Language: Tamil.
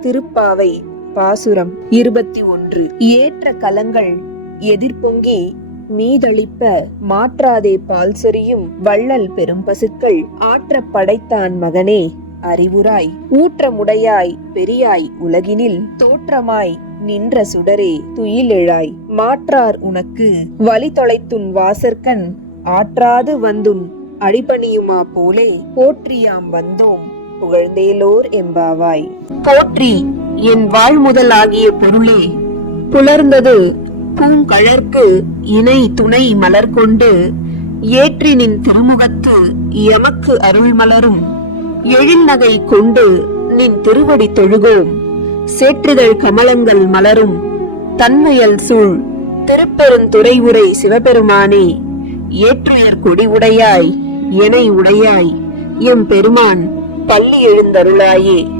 திருப்பாவை பாசுரம் 21. ஏற்ற கலங்கள் எதிர்பொங்கி மீதளிப்ப மாற்றாதே பால் சொரியும் வள்ளல் பெரும் பசுக்கள் ஆற்ற படைத்தான் மகனே அறிவுராய் ஊற்றமுடையாய் பெரியாய் உலகினில் தோற்றமாய் நின்ற சுடரே துயிலெழாய் மாற்றார் உனக்கு வழி தொலைத்துன் வாசற்கண் ஆற்றாது வந்துன் அடிபணியுமா போலே போற்றியாம் வந்தோம் புகழ்ந்தேலோர் எம்பாவாய். போற்றி என் வாழ்முதல் ஆகிய பொருளே புலர்ந்தது பூங்கழற்கு இணை துணை மலர் கொண்டு ஏற்றி நின் திருமுகத்து எமக்கு அருள் மலரும் எழில் நகை கொண்டு நின் திருவடி தொழுகோம் சேற்றுதழ் கமலங்கள் மலரும் தன்மையல் சூழ் திருப்பெருந்துறை உரை சிவபெருமானே ஏற்றுயர் கொடி உடையாய் எனை உடையாய் எம் பெருமான் பள்ளி எழுந்தருளாயே.